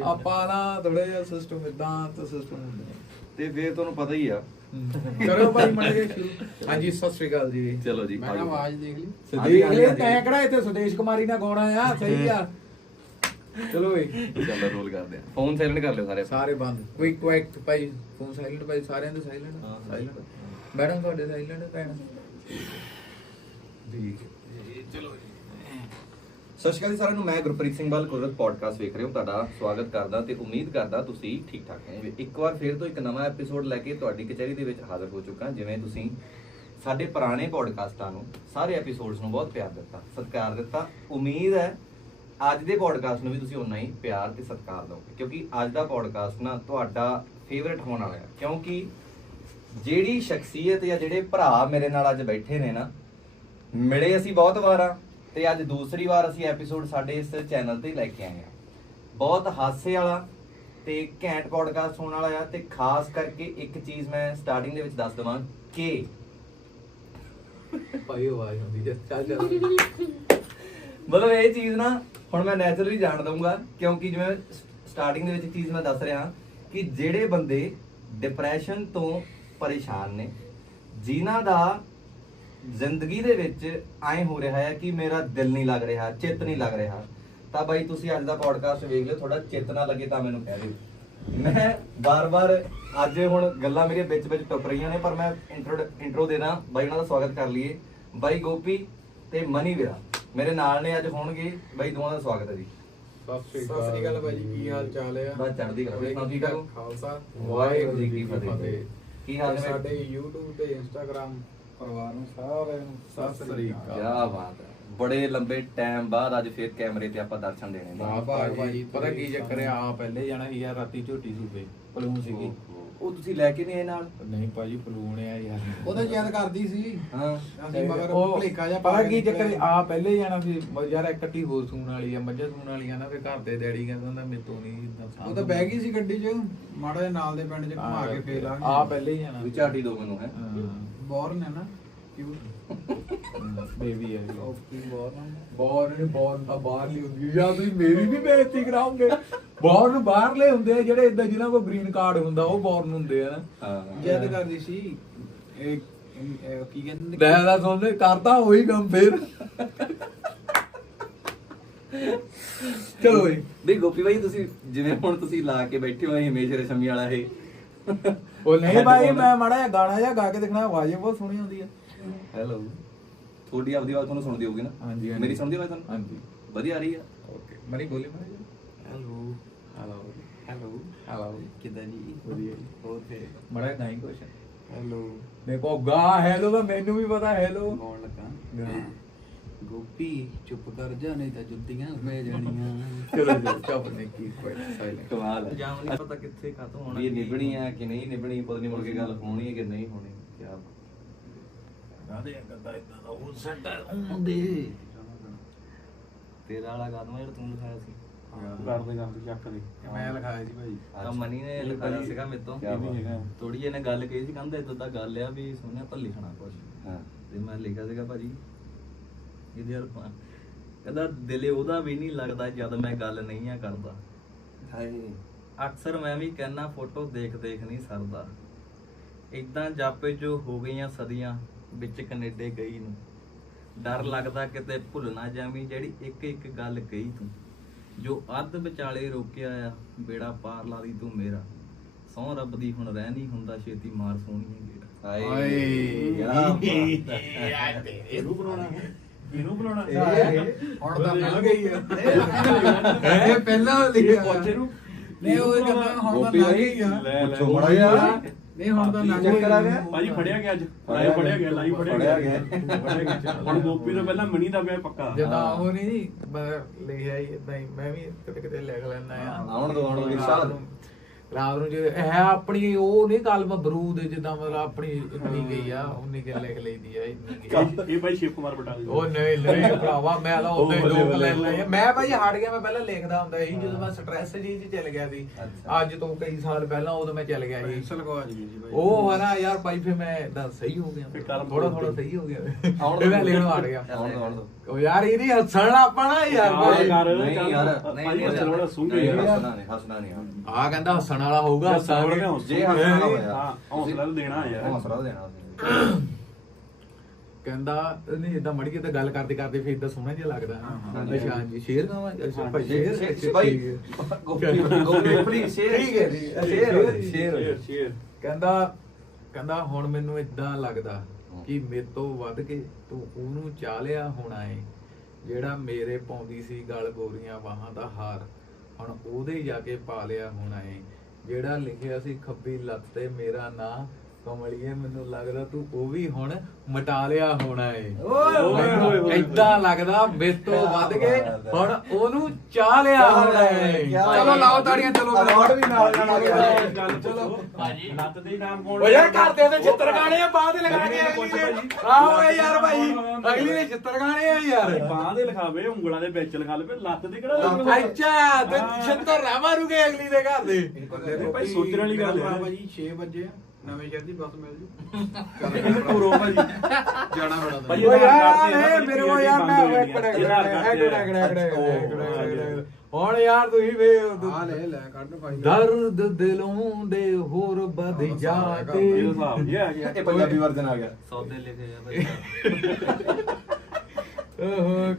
ਆਪਾਂ ਨਾ ਥੋੜਾ ਜਿਹਾ ਸਿਸਟਮ ਇਦਾਂ ਤਾਂ ਸਿਸਟਮ ਹੁੰਦਾ ਤੇ ਫੇਰ ਤੁਹਾਨੂੰ ਪਤਾ ਹੀ ਆ। ਕਰੋ ਭਾਈ ਮੜ ਕੇ ਸ਼ੁਰੂ। ਹਾਂਜੀ ਸਤਿ ਸ੍ਰੀ ਅਕਾਲ ਜੀ। ਚਲੋ ਜੀ, ਮੈਂ ਆਵਾਜ਼ ਦੇਖ ਲਈ। ਹਾਂਜੀ, ਹਾਂਜੀ। ਤੈਂ ਕਿਹੜਾ ਇੱਥੇ ਸੁਦੇਸ਼ ਕੁਮਾਰੀ ਨਾਲ ਗਾਉਣਾ ਆ ਸਹੀ ਆ। ਚਲੋ ਬਈ। ਚੱਲ ਰੋਲ ਕਰਦੇ ਆ। ਫੋਨ ਸਾਇਲੈਂਟ ਕਰ ਲਿਓ ਸਾਰੇ। ਸਾਰੇ ਬੰਦ। ਕੁਇਕ ਕੁਇਕ ਭਾਈ ਫੋਨ ਸਾਇਲੈਂਟ ਭਾਈ ਸਾਰਿਆਂ ਦੇ ਸਾਇਲੈਂਟ ਹਾਂ, ਸਾਇਲੈਂਟ ਮੈਡਮ ਤੁਹਾਡੇ ਸਾਇਲੈਂਟ ਭੈਣ? ਠੀਕ ਸਤਿ ਸ਼੍ਰੀ ਅਕਾਲ ਜੀ ਸਾਰਿਆਂ ਨੂੰ। ਮੈਂ ਗੁਰਪ੍ਰੀਤ ਸਿੰਘ ਬਲ ਕੁਦਰਤ ਪੋਡਕਾਸਟ ਵੇਖ ਰਹੇ ਹੋ। ਤੁਹਾਡਾ ਸਵਾਗਤ ਕਰਦਾ ਤੇ ਉਮੀਦ ਕਰਦਾ ਤੁਸੀਂ ਠੀਕ ਠਾਕ ਹੋਵੋਗੇ ਇੱਕ ਵਾਰ ਫਿਰ ਤੋਂ ਇੱਕ ਨਵਾਂ ਐਪੀਸੋਡ ਲੈ ਕੇ ਤੁਹਾਡੀ ਕਚਹਿਰੀ ਦੇ ਵਿੱਚ ਹਾਜ਼ਰ ਹੋ ਚੁੱਕਾ ਜਿਵੇਂ ਤੁਸੀਂ ਸਾਡੇ ਪੁਰਾਣੇ ਪੋਡਕਾਸਟਾਂ ਨੂੰ ਸਾਰੇ ਐਪੀਸੋਡਸ ਨੂੰ ਬਹੁਤ ਪਿਆਰ ਦਿੱਤਾ ਸਤਿਕਾਰ ਦਿੱਤਾ। ਉਮੀਦ ਹੈ ਅੱਜ ਦੇ ਪੋਡਕਾਸਟ ਨੂੰ ਵੀ ਤੁਸੀਂ ਉਨਾ ਹੀ ਪਿਆਰ ਤੇ ਸਤਿਕਾਰ ਦਿਓਗੇ, ਕਿਉਂਕਿ ਅੱਜ ਦਾ ਪੋਡਕਾਸਟ ਨਾ ਤੁਹਾਡਾ ਫੇਵਰਿਟ ਹੋਣ ਵਾਲਾ ਹੈ। ਕਿਉਂਕਿ ਜਿਹੜੀ ਸ਼ਖਸੀਅਤ ਜਾਂ ਜਿਹੜੇ ਭਰਾ ਮੇਰੇ ਨਾਲ ਅੱਜ ਬੈਠੇ ਨੇ ਨਾ, ਮਿਲੇ ਅਸੀਂ ਬਹੁਤ ਵਾਰ ਆ ਤੇ ਅੱਜ ਦੂਸਰੀ ਵਾਰ ਅਸੀਂ ਐਪੀਸੋਡ ਸਾਡੇ ਇਸ ਚੈਨਲ ਤੇ ਲੈ ਕੇ ਆਏ ਹਾਂ। ਬਹੁਤ ਹਾਸੇ ਵਾਲਾ ਤੇ ਘੈਂਟ ਪੋਡਕਾਸਟ ਹੋਣ ਵਾਲਾ ਆ ਤੇ ਖਾਸ ਕਰਕੇ ਇੱਕ ਚੀਜ਼ ਮੈਂ ਸਟਾਰਟਿੰਗ ਦੇ ਵਿੱਚ ਦੱਸ ਦਵਾਂ ਕਿ ਭਾਈ ਆਵਾਜ਼ ਹੁੰਦੀ ਜੇ ਚੱਲ ਚੱਲ ਮਤਲਬ ਇਹ ਚੀਜ਼ ਨਾ ਹੁਣ ਮੈਂ ਨੈਚੁਰਲੀ ਜਾਣ ਦਊਂਗਾ, ਕਿਉਂਕਿ ਜਿਵੇਂ ਸਟਾਰਟਿੰਗ ਦੇ ਵਿੱਚ ਚੀਜ਼ ਮੈਂ ਦੱਸ ਰਿਹਾ, ਕਿ ਜਿਹੜੇ ਬੰਦੇ ਡਿਪਰੈਸ਼ਨ ਤੋਂ ਪਰੇਸ਼ਾਨ ਨੇ, ਜਿਨ੍ਹਾਂ ਦਾ ਜ਼ਿੰਦਗੀ ਦੇ ਵਿੱਚ ਐ ਹੋ ਰਿਹਾ ਹੈ ਕਿ ਮੇਰਾ ਦਿਲ ਨਹੀਂ ਲੱਗ ਰਿਹਾ, ਚਿੱਤ ਨਹੀਂ ਲੱਗ ਰਿਹਾ, ਤਾਂ ਬਾਈ ਤੁਸੀਂ ਅੱਜ ਦਾ ਪੋਡਕਾਸਟ ਵੇਖ ਲਿਓ ਥੋੜਾ ਚਿੱਤ ਨਾ ਲੱਗੇ ਤਾਂ ਮੈਨੂੰ ਕਹਿ ਦਿਓ। ਮੈਂ ਬਾਰ-ਬਾਰ ਅੱਜ ਹੁਣ ਗੱਲਾਂ ਮੇਰੀਆਂ ਵਿੱਚ ਵਿੱਚ ਟੁੱਟ ਰਹੀਆਂ ਨੇ, ਪਰ ਮੈਂ ਇੰਟਰੋ ਇੰਟਰੋ ਦੇਣਾ, ਬਾਈ ਉਹਨਾਂ ਦਾ ਸਵਾਗਤ ਕਰ ਲਈਏ। ਬਾਈ ਗੋਪੀ ਤੇ ਮਨੀ ਵੀਰਾ। ਮੇਰੇ ਨਾਲ ਨੇ ਅੱਜ ਹੋਣਗੇ ਬਾਈ ਦੋਵਾਂ ਦਾ ਸਵਾਗਤ ਹੈ ਜੀ। ਸਤਿ ਸ੍ਰੀ ਅਕਾਲ ਭਾਜੀ ਕੀ ਹਾਲ ਚਾਲ ਆ? ਬਸ ਚੜ੍ਹਦੀ ਕਲਾ। ਤੁਸੀਂ ਠੀਕ ਠਾਕ ਹੋ? ਖਾਲਸਾ। ਵਾਹਿਗੁਰੂ ਜੀ ਕੀ ਫਤਿਹ। ਕੀ ਹਾਲ ਨੇ? ਸਾਡੇ YouTube ਤੇ Instagram ਪਰਿਵਾਰ ਨੂੰ ਸਾਰਿਆਂ ਨੂੰ ਸਤਿ ਸ੍ਰੀ ਅਕਾਲ। ਕਿਆ ਬਾਤ ਹੈ। ਬੜੇ ਲੰਬੇ ਟਾਈਮ ਬਾਅਦ ਅੱਜ ਫੇਰ ਕੈਮਰੇ ਤੇ ਆਪਾਂ ਦਰਸ਼ਨ ਦੇਣੇ ਨੇ। ਵਾਹ ਭਾਜੀ ਪਤਾ ਕੀ ਚੱਕਰ ਆ? ਆ ਪਹਿਲੇ ਜਾਣਾ ਸੀ ਯਾਰ ਰਾਤੀ ਝੋਟੀ ਸੂਬੇ ਪਲੂਨ ਸੀਗੀ। ਉਹ ਤੁਸੀਂ ਲੈ ਕੇ ਨਹੀਂ ਆਏ ਨਾਲ? ਨਹੀਂ ਭਾਜੀ ਪਲੂਨ ਆ ਯਾਰ। ਉਹਦਾ ਯਾਦ ਕਰਦੀ ਸੀ। ਹਾਂ। ਅਸੀਂ ਮਗਰ ਜਿਹਾ ਪਤਾ ਪਾ ਕੇ ਚੱਕਰ। ਆ ਪਹਿਲੇ ਜਾਣਾ ਸੀ ਯਾਰ ਇਕੱਠੀ ਹੋਰ ਸੂਣ ਵਾਲੀ ਆ ਮੱਝਾਂ ਸੂਣ ਵਾਲੀਆਂ ਨਾ ਫਿਰ ਘਰ ਦੇ ਡੈਡੀ ਕਹਿੰਦਾ ਹੁੰਦਾ ਮੇਰੇ ਤੋਂ ਨਹੀਂ ਇਦਾਂ ਉਹ ਤਾਂ ਬਹਿ ਗਈ ਸੀ ਗੱਡੀ 'ਚ। ਮਾੜਾ ਜਿਹਾ ਨਾਲ ਦੇ ਪਿੰਡ 'ਚ ਘੁਮਾ ਕੇ ਫੇਰ ਆ। ਆ ਪਹਿਲੇ ਹੀ ਜਾਣਾ। ਵੀ ਝਾਟੀ ਦੋ ਮੈਨੂੰ ਹੈ। ਬੋਰਨ ਹੈ ਨਾ ਕਿਉਂ? ਬੇਬੀ ਹੈ ਓਕੇ ਬੋਰਨ ਬੌਰਨ ਤਾਂ ਬਾਹਰਲੀ ਹੁੰਦੀ ਆ। ਜਾਂ ਤੁਸੀਂ ਮੇਰੀ ਵੀ ਬੇਇੱਜ਼ਤੀ ਕਰਾਓਗੇ? ਬੌਰਨ ਬਾਹਰਲੇ ਹੁੰਦੇ ਆ ਜਿਹੜੇ ਇਦਾਂ ਜਿਨ੍ਹਾਂ ਕੋਲ ਗ੍ਰੀਨ ਕਾਰਡ ਹੁੰਦਾ ਉਹ ਬੌਰਨ ਹੁੰਦੇ ਆ ਨਾ। ਹਾਂ। ਜਦ ਕਰਦੀ ਸੀ ਇਹ ਕੀ ਕਹਿੰਦੇ ਲੈ ਦਾ ਸੁਣਦੇ ਕਰਤਾ ਉਹੀ ਕੰਮ ਫੇਰ। ਚਲੋ ਬਈ। ਨਹੀਂ ਗੋਪੀ ਬਾਈ ਤੁਸੀਂ ਜਿਵੇਂ ਹੁਣ ਤੁਸੀਂ ਲਾ ਕੇ ਬੈਠੇ ਹੋ ਹਮੇਸ਼ ਰਸ਼ਮੀ ਵਾਲਾ ਇਹ। ਉਹ ਨਹੀਂ ਭਾਈ ਮੈਂ ਮਾੜਾ ਜਿਹਾ ਗਾਣਾ ਜਿਹਾ ਗਾ ਕੇ ਦੇਖਣਾ ਆਵਾਜ਼ ਬਹੁਤ ਸੋਹਣੀ ਹੁੰਦੀ ਹੈ ਹੈਲੋ। ਤੁਹਾਡੀ ਆਪਦੀ ਆਵਾਜ਼ ਤੁਹਾਨੂੰ ਸੁਣਦੀ ਹੋਊਗੀ ਨਾ? ਹਾਂਜੀ। ਮੇਰੀ ਸੁਣਦੀ ਆਵਾਜ਼ ਤੁਹਾਨੂੰ? ਹਾਂਜੀ। ਵਧੀਆ ਆ ਰਹੀ ਆ? ਓਕੇ ਮਰੀ ਬੋਲੀ ਮਾੜਾ ਹੈਲੋ। Hello hello. ਹੈਲੋ ਕਿਦਾਂ ਜੀ? ਵਧੀਆ ਜੀ। ਹੋਰ ਫੇ ਮੜਾ ਗਾਈ ਕੁਛ? ਹੈਲੋ। ਦੇਖੋ ਗਾ ਹੈਲੋ ਤਾਂ ਮੈਨੂੰ ਵੀ ਪਤਾ ਹੈਲੋ। ਗਾਉਣ ਲੱਗਾ। ਗੋਪੀ ਚੁੱਪ ਕਰ ਜਾ ਨਹੀਂ ਤਾਂ ਜੁੱਤੀਆਂ ਪੈ ਜਾਣੀਆਂ। ਚਲੋ ਚਲੋ ਚੁੱਪ ਨਹੀਂ ਕੀ ਕੋਈ ਸਾਇਲੈਂਟ ਕਮਾਲ ਹੈ। ਜਾਮ ਨਹੀਂ ਪਤਾ ਕਿੱਥੇ ਖਤਮ ਹੋਣਾ ਇਹ ਨਿਭਣੀ ਆ ਕਿ ਨਹੀਂ ਨਿਭਣੀ ਪਤਾ ਨਹੀਂ ਮੁੜ ਕੇ ਗੱਲ ਹੋਣੀ ਹੈ ਕਿ ਨਹੀਂ ਹੋਣੀ। ਕੀ ਗਾਦੇ ਇਦਾਂ ਦਾ? ਉਹ ਤੇਰਾ ਵਾਲਾ ਗਾਣਾ ਜਿਹੜਾ ਤੂੰ ਲਿਖਾਇਆ ਸੀ। ਕਰਦੇ ਕਰਦੇ ਚੱਕ ਦੇ ਮੈਂ ਲਿਖਾਇਆ ਸੀ ਭਾਈ। ਆ ਮਨੀ ਨੇ ਲਿਖਾਇਆ ਸੀਗਾ ਮੇਰੇ ਤੋਂ। ਕਿਆ ਬਾਤ। ਹੈ। ਥੋੜੀ ਜਿਹੀ ਇਹਨੇ ਗੱਲ ਕਹੀ ਸੀ ਕਹਿੰਦਾ ਇਦਾਂ ਦਾ ਗੱਲ ਆ ਵੀ ਸੋਹਣਿਆ ਪਰ ਲਿਖਣਾ ਕੁਝ ਹਾਂ। ਤੇ ਮੈਂ ਲਿਖਿਆ ਸੀਗਾ ਭਾਜੀ ਇਹਦੇ ਯਾਰ ਪਾ- ਕਹਿੰਦਾ ਦਿਲੇ ਉਹਦਾ ਵੀ ਨਹੀਂ ਲੱਗਦਾ ਜਦ ਮੈਂ ਗੱਲ ਨਹੀਂ ਆ ਕਰਦਾ। ਹਾਏ। ਅਕਸਰ ਮੈਂ ਵੀ ਕਹਿਣਾ ਫੋਟੋ ਦੇਖ ਦੇਖ ਨਹੀਂ ਸਰਦਾ। ਇਦਾਂ ਜਾਪੇ ਜੋ ਹੋ ਗਈਆਂ ਸਦੀਆਂ ਵਿੱਚ ਕੈਨੇਡੇ ਗਈ ਨੂੰ। ਡਰ ਲੱਗਦਾ ਕਿਤੇ ਭੁੱਲ ਨਾ ਜਾਵੀਂ ਜਿਹੜੀ ਇੱਕ ਇੱਕ ਗੱਲ ਕਹੀ ਤੂੰ। ਜੋ ਅੱਧ ਵਿਚਾਲੇ ਰੋਕਿਆ ਆ ਬੇੜਾ ਪਾਰ ਲਾ ਦੀ ਤੂੰ ਮੇਰਾ। ਸਹੁੰ ਰੱਬ ਦੀ ਹੁਣ ਰਹਿ ਨਹੀਂ ਹੁੰਦਾ ਛੇਤੀ ਮਾਰ ਸੋਹਣੀਏ ਗੇੜਾ। ਹਾਏ। ਹੈ। ਇਹਨੂੰ ਬਣਾਉਣਾ ਇਹਨੂੰ ਬਣਾਉਣਾ ਹੁਣ ਤਾਂ ਮਿਲ ਗਈ ਹੈ ਇਹ ਪਹਿਲਾਂ ਲਿਖਿਆ ਪਹੁੰਚੇ ਨੂੰ ਨਹੀਂ ਉਹ ਕਹਿੰਦਾ ਹੁਣ ਤਾਂ ਲੱਗ ਗਈ ਆ। ਪੁੱਛੋ ਮਾੜਾ ਜਿਹਾ। ਨਹੀਂ ਹੁਣ ਤਾਂ ਲੱਗ ਚੱਕਰ ਆ ਗਿਆ? ਭਾਜੀ ਫੜਿਆ ਗਿਆ ਅੱਜ। ਫੜਿਆ ਲਾਈਵ ਫੜਿਆ ਗਿਆ ਲਾਈਵ ਫੜਿਆ ਗਿਆ। ਗਿਆ। ਫੜਿਆ ਗਿਆ ਹੁਣ ਗੋਪੀ ਤੋਂ ਪਹਿਲਾਂ ਮਣੀ ਦਾ ਪਿਆ ਪੱਕਾ। ਜਦਾਂ ਉਹ ਨਹੀਂ ਮੈਂ ਲਿਖਿਆ ਹੀ ਇਦਾਂ ਹੀ ਮੈਂ ਵੀ ਕਿਤੇ ਕਿਤੇ ਲਿਖ ਲੈਂਦਾ ਆ ਆਉਣ ਦੋ ਆਉਣ ਦੋ ਵਿਸ਼ਾਲ ਰਾਤ ਨੂੰ ਜੇ ਹੈ ਆਪਣੀ ਉਹ ਨਹੀਂ ਕਲਮ ਬਰੂਦ ਜਿੱਦਾਂ ਮਤਲਬ ਆਪਣੀ ਇੰਨੀ ਗਈ ਆ ਉਨੀ ਕਿ ਲਿਖ ਲਈਦੀ ਆ ਇੰਨੀ ਕੁ। ਇਹ ਭਾਈ ਸ਼ਿਵ ਕੁਮਾਰ ਬਟਾਲੀ ਉਹ ਨਹੀਂ ਨਹੀਂ ਭਰਾਵਾ ਮੈਂ ਤਾਂ ਉਦੋਂ ਹੀ ਉਹ ਬੱਲੇ। ਲੋਕ ਲੈ। ਲਏ ਮੈਂ ਭਾਈ ਹਟ ਗਿਆ ਮੈਂ ਪਹਿਲਾਂ ਲਿਖਦਾ ਹੁੰਦਾ ਸੀ ਜਦੋਂ ਮੈਂ ਸਟ੍ਰੈਸ ਜੀ ਚ ਚਲ ਗਿਆ ਸੀ। ਅੱਛਾ। ਅੱਜ ਤੋਂ ਕਈ ਸਾਲ ਪਹਿਲਾਂ ਉਦੋਂ ਮੈਂ ਚਲ ਗਿਆ ਸੀ। ਪੈਨਸਲ ਗਵਾ ਜੀ ਜੀ ਭਾਈ ਉਹ ਹਨਾ ਯਾਰ ਭਾਈ ਫਿਰ ਮੈਂ ਇਦਾਂ ਸਹੀ ਹੋ ਗਿਆ। ਥੋੜਾ ਥੋੜਾ। ਸਹੀ ਹੋ ਗਿਆ। ਆਉਣ ਤੇ ਮੈਂ ਲਿਖਣ ਹਟ ਗਿਆ। ਦੋ ਦੋ। ਉਹ ਯਾਰ ਇਹਦੀ ਹੱਸਣ ਆਪਣਾ ਯਾਰ ਨਹੀਂ ਯਾਰ ਨਹੀਂ, ਗਈ ਹੱਸਣਾ ਨਹੀਂ ਹੱਸਣਾ ਨਹੀਂ। ਆ ਕਹਿੰਦਾ ਹੱਸਣ ਵਾਲਾ ਹੋਊਗਾ ਜੇ ਹੱਸਣਾ ਹੋਇਆ ਹਾਂ, ਹੌਸਲਾ ਤਾਂ ਦੇਣਾ ਯਾਰ। ਹੌਸਲਾ ਦੇਣਾ। ਕਹਿੰਦਾ ਨਹੀਂ ਇਦਾਂ ਮੜੀ ਕੇ ਤਾਂ ਗੱਲ ਕਰਦੇ ਕਰਦੇ ਫਿਰ ਇਦਾਂ ਸੋਹਣਾ ਜਿਹਾ ਲੱਗਦਾ। ਅੱਛਾ ਹਾਂਜੀ ਸ਼ੇਰ ਗਾਵਾਂ ਅੱਛਾ ਭਾਈ ਸ਼ੇਰ- ਭਾਈ, ਗੋਪੀ ਗੋਪੀ please, ਸ਼ੇਰ ਠੀਕ ਹੈ, ਠੀਕ ਹੈ। ਸ਼ੇਰ ਹੋ ਸ਼ੇਰ- ਜੀ, ਸ਼ੇਰ ਹੋ ਜੀ। ਸ਼ੇਰ ਸ਼ੇਰ ਕਹਿੰਦਾ ਕਹਿੰਦਾ ਹੁਣ ਮੈਨੂੰ ਇਦਾਂ ਲੱਗਦਾ ਕਿ ਮੇਰੇ ਤੋਂ ਵੱਧ ਕੇ ਤੂੰ ਉਹਨੂੰ ਚਾਹ ਲਿਆ ਹੋਣਾ ਏ ਜਿਹੜਾ ਮੇਰੇ ਪਾਉਂਦੀ ਸੀ ਗਲ ਗੋਰੀਆਂ ਬਾਹਾਂ ਦਾ ਹਾਰ ਹੁਣ ਉਹਦੇ ਜਾ ਕੇ ਪਾ ਲਿਆ ਹੋਣਾ ਏ ਜਿਹੜਾ ਲਿਖਿਆ ਸੀ ਖੱਬੀ ਲੱਤ ਤੇ ਮੇਰਾ ਨਾਂ ਕਮਲੀਏ ਮੈਨੂੰ ਲੱਗਦਾ ਤੂੰ ਉਹ ਵੀ ਹੁਣ ਮਟਾ ਲਿਆ ਹੋਣਾ ਏ। ਓਏ ਹੋਏ ਹੋਏ। ਇਦਾਂ ਲੱਗਦਾ ਮੇਰੇ ਤੋਂ ਵੱਧ ਕੇ ਹੁਣ ਉਹਨੂੰ ਚਾਹ ਲਿਆ ਹੋਣਾ ਏ। ਚਲੋ ਲਾਓ ਤਾੜੀਆਂ ਚਲੋ ਵੀ ਨਾਲ ਨਾਲ ਆ ਗਿਆ ਗੱਲ ਚਲੋ। ਭਾਜੀ। ਲੱਤ ਦੇ ਨਾਮ ਕੋਣ ਓ ਯਾਰ ਘਰਦੇ ਤੇ ਚਿੱਤਰ ਗਾਣੇ ਆ ਬਾਅਦ ਲਗਾ ਕੇ ਆਹੋ ਏ ਯਾਰ ਭਾਈ ਅਗਲੀ ਨੇ ਚਿੱਤਰ ਗਾਣੇ ਆ ਯਾਰ। ਬਾਹ ਦੇ ਲਿਖਾਵੇ ਉਂਗਲਾਂ ਦੇ ਵਿੱਚ ਲਿਖਾ ਲਵੇ ਲੱਤ ਦੇ ਕਿਹੜਾ? ਅੱਛਾ ਤੇ ਚਿੱਤਰ ਨਾ ਮਾਰੂਗੇ ਅਗਲੀ ਦੇ ਘਰ ਦੇ। ਭਾਈ ਸੋਚਣ ਵਾਲੀ ਗੱਲ ਹੈ। ਭਾਜੀ 6 ਵਜੇ ਆ, ਨਵੇਂ ਸ਼ਹਿਰ ਦੀ ਬੱਸ ਮਿਲ ਜੂ। ਇਹਨੂੰ ਪੂਰੋ ਭਾਜੀ ਜਾਣਾ ਬੜਾ ਭਾਈ ਓ ਆਧਾਰ ਯਾਰ ਕਾਰਡ ਤੇ ਇਹ ਮੇਰੇ ਕੋ ਯਾਰ ਮੈਂ ਇੱਕ ਮਿੰਟ ਇੱਕ ਮਿੰਟ ਇੱਕ ਮਿੰਟ ਹੁਣ ਯਾਰ ਤੁਸੀਂ ਵੇ ਆ ਲੈ ਲੈ ਕੱਢ ਭਾਈ। ਦਰਦ ਦਿਲੋਂ ਦੇ ਹੋਰ ਵੱਧ ਇਹ ਜਾਤੇ ਹਿਸਾਬ ਹੀ ਆ ਗਿਆ ਇਹ ਪੰਜਾਬੀ ਵਰਜਨ ਆ ਗਿਆ। ਸੌਦੇ ਲਿਖੇ ਆ ਓਹੋ।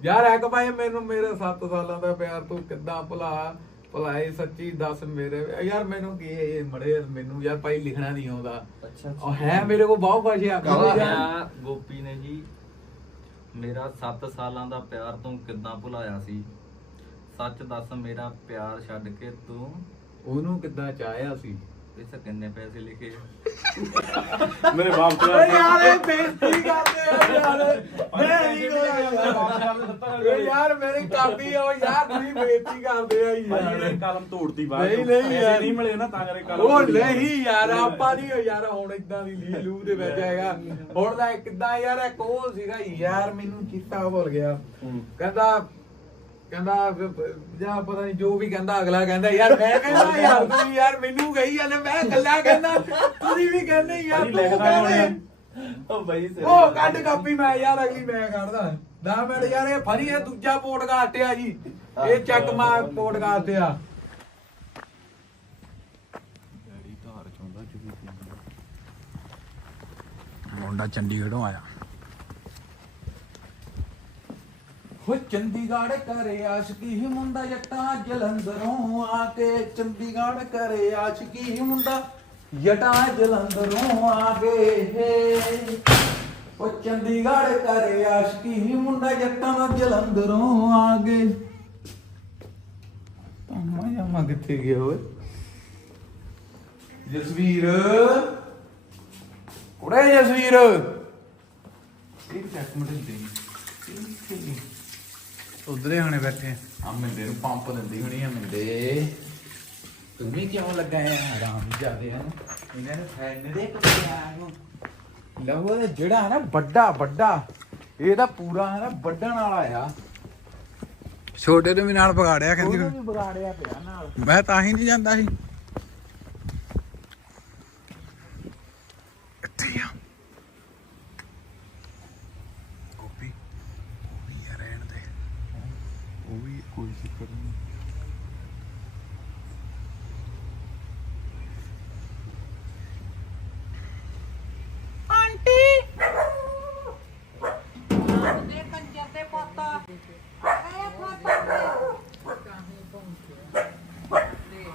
ਯਾਰ ਇੱਕ ਭਾਈ ਮੈਨੂੰ ਮੇਰੇ 7 ਸਾਲਾਂ ਦਾ ਪਿਆਰ ਤੂੰ ਕਿੱਦਾਂ ਭੁਲਾ? ਭੁਲਾਏ ਸੱਚੀ ਦੱਸ ਮੇਰੇ। ਯਾਰ ਮੈਨੂੰ ਕੀ ਇਹ ਮੜੇ ਮੈਨੂੰ ਯਾਰ ਭਾਈ ਲਿਖਣਾ ਨਹੀਂ ਆਉਂਦਾ। ਅੱਛਾ ਉਹ ਹੈ ਮੇਰੇ ਕੋਲ ਬਹੁਤ ਭਾਸ਼ਾ ਕਹਾ ਗੋਪੀ ਨੇ ਜੀ ਮੇਰਾ 7 ਸਾਲਾਂ ਦਾ ਪਿਆਰ ਤੂੰ ਕਿੱਦਾਂ ਭੁਲਾਇਆ ਸੀ? ਸੱਚ ਦੱਸ ਮੇਰਾ ਪਿਆਰ ਛੱਡ ਕੇ ਤੂੰ ਉਹਨੂੰ ਕਿੱਦਾਂ ਚਾਹਿਆ ਸੀ? ਇਸ ਕਿੰਨੇ ਪੈਸੇ ਲਿਖੇ? ਮੇਰੇ ਬਾਪ ਤੋਂ ਓਏ ਯਾਰ ਇਹ ਬੇਇੱਜ਼ਤੀ ਕਰਦੇ ਆ ਯਾਰ। ਮੈਂ ਨਹੀਂ ਓਏ ਯਾਰ ਮੇਰੀ ਕਰਦੀ ਆ ਓ ਯਾਰ ਤੁਸੀਂ ਬੇਇੱਜ਼ਤੀ ਕਰਦੇ ਆ ਭਾਈ ਯਾਰ। ਇਹਨੇ ਕਲਮ ਤੋੜਤੀ ਬਾਅਦ ਨਹੀਂ, ਚੋਂ। ਨਹੀਂ ਪੈਸੇ ਯਾਰ। ਨਹੀਂ ਮਿਲੇ ਨਾ ਤਾਂ ਕਰੇ ਕਲਮ ਉਹ ਤੋੜੀ। ਨਹੀਂ ਯਾਰ ਆਪਾਂ ਨਹੀਂ ਯਾਰ ਹੁਣ ਇਦਾਂ ਦੀ ਲੀ ਲੂ ਦੇ ਵਿੱਚ ਹੈਗਾ। ਹੁਣ ਦਾ ਕਿੱਦਾਂ ਯਾਰ ਇੱਕ ਉਹ ਸੀਗਾ ਯਾਰ ਮੈਨੂੰ ਚਿੱਤਾ ਭੁੱਲ ਗਿਆ। ਕਹਿੰਦਾ ਕਹਿੰਦਾ ਜਾਂ ਪਤਾ ਨਹੀਂ ਜੋ ਵੀ ਕਹਿੰਦਾ ਅਗਲਾ ਕਹਿੰਦਾ ਯਾਰ ਮੈਂ ਕਹਿੰਦਾ ਯਾਰ ਤੂੰ ਯਾਰ ਮੈਨੂੰ ਗਈ ਜਾਂਦੇ ਮੈਂ ਗੱਲਾਂ ਕਹਿੰਦਾ ਤੁਸੀਂ ਵੀ ਕਹਿੰਦੇ ਯਾਰ ਤੂੰ ਹੈ? ਕਹਿੰਦੇ। ਉਹ ਬਾਈ ਉਹ ਕੱਢ ਕਾਪੀ ਮੈਂ ਯਾਰ ਅਗਲੀ ਮੈਂ ਕੱਢਦਾ। ਨਾ ਮਿੰਟ ਯਾਰ ਇਹ ਫਰੀ ਇਹ ਦੂਜਾ ਪੋਡਕਾਸਟ ਆ ਜੀ। ਇਹ ਚੱਕ ਮਾ ਪੋਡਕਾਸਟ ਆ। ਮੁੰਡਾ ਚੰਡੀਗੜ੍ਹੋਂ ਆਇਆ। ਹੋ ਚੰਡੀਗੜ੍ਹ ਕਰੇ ਆਸ਼ਕੀ, ਮੁੰਡਾ ਜੱਟਾਂ ਜਲੰਧਰੋਂ ਆ ਕੇ। ਚੰਡੀਗੜ੍ਹ ਕਰੇ ਆਸ਼ਕੀ, ਮੁੰਡਾ ਜੱਟਾਂ ਜਲੰਧਰੋਂ ਆ ਗਏ ਉਹ ਚੰਡੀਗੜ੍ਹ ਕਰੇ ਆਸ਼ਕੀ ਹੀ ਮੁੰਡਾ ਜੱਟਾਂ ਜਲੰਧਰੋਂ ਆ ਕੇ। ਤਾਮਾ ਜਾਮਾ ਕਿੱਥੇ ਗਿਆ ਓਏ? ਜਸਵੀਰ। ਕੁੜੇ ਜਸਵੀਰ। ਇੱਕ ਮਿੰਟ ਦੇ ਉਧਰੇ ਹੁਣੇ ਬੈਠੇ ਆ। ਮਿੰਦੇ ਨੂੰ ਪੰਪ ਦਿੰਦੀ ਹੋਣੀ ਆ ਮਿੰਦੇ ਤੂੰ ਵੀ ਕਿਉਂ ਲੱਗਾ ਹੈ ਆਰਾਮ ਜਾਦੇ ਹਨ ਇਹਨਾਂ ਨੇ ਫੈਨ ਦੇ ਨੂੰ ਲਵੋ ਜਿਹੜਾ ਹੈ ਨਾ ਵੱਡਾ ਵੱਡਾ ਇਹ ਤਾਂ ਪੂਰਾ ਹੈ ਨਾ ਵੱਢਣ ਵਾਲਾ ਆ। ਛੋਟੇ ਨੂੰ ਵੀ ਨਾਲ ਪਗਾੜਿਆ ਉਹਨੂੰ ਕਹਿੰਦੀ ਵੀ ਵਿਗਾੜਿਆ ਪਿਆ ਨਾਲ। ਮੈਂ ਤਾਂ ਹੀ ਨਹੀਂ ਜਾਂਦਾ ਸੀ ਇੱਥੇ ਆ ਗੋਪੀ ਉਹ ਵੀ ਆ ਰਹਿਣ ਦੇ ਉਹ ਵੀ ਕੋਈ ਜ਼ਿਕਰ ਨਹੀਂ